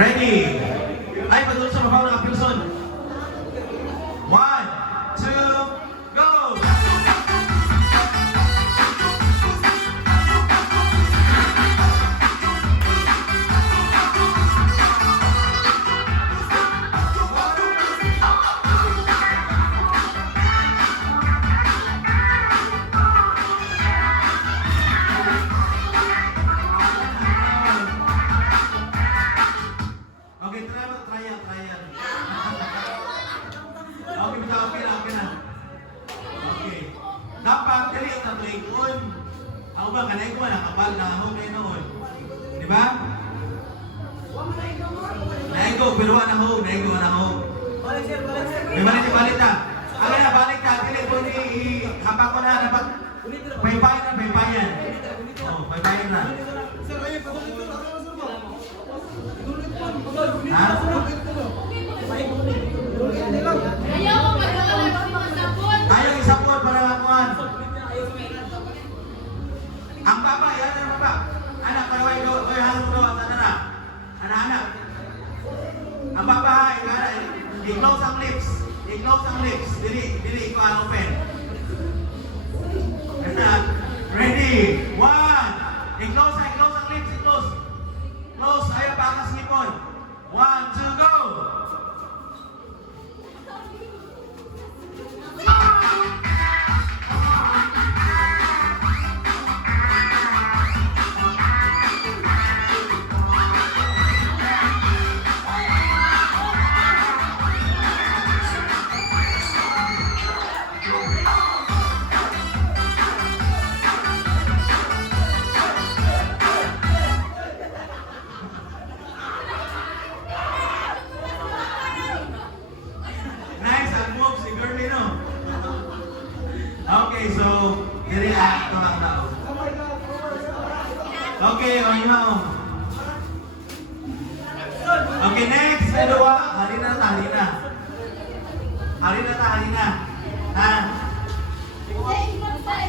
Ready? Ay, patuloy sa mabaw ng Apilson. 1, 2, go! Okay, trial. Okay na. Okay. Dapat, dali ang tatuikon. Ako ba, kanay ko, nakapal na ako kayo noon. Di ba? Naigo, pero anahog. May balik na. Ang na, balik ka. Dili ko ni hapak ko na. Dapat, paypayan. Oh, paypayan na. Ha? Ayaw isapon para kakuan. Ang baba, yan ang baba. Anak, paraway ko. Oy, halong ko. Sana na. Anak. Ang baba, i-close ang lips. Dili ko ang open. Ready? 1. I-close ang lips. Close. Ayaw pa ang slipon. 1, 2, go! Okay, so, dire-act lang daw. Okay, on your own. Okay, next, dalawa. Halina. Ha?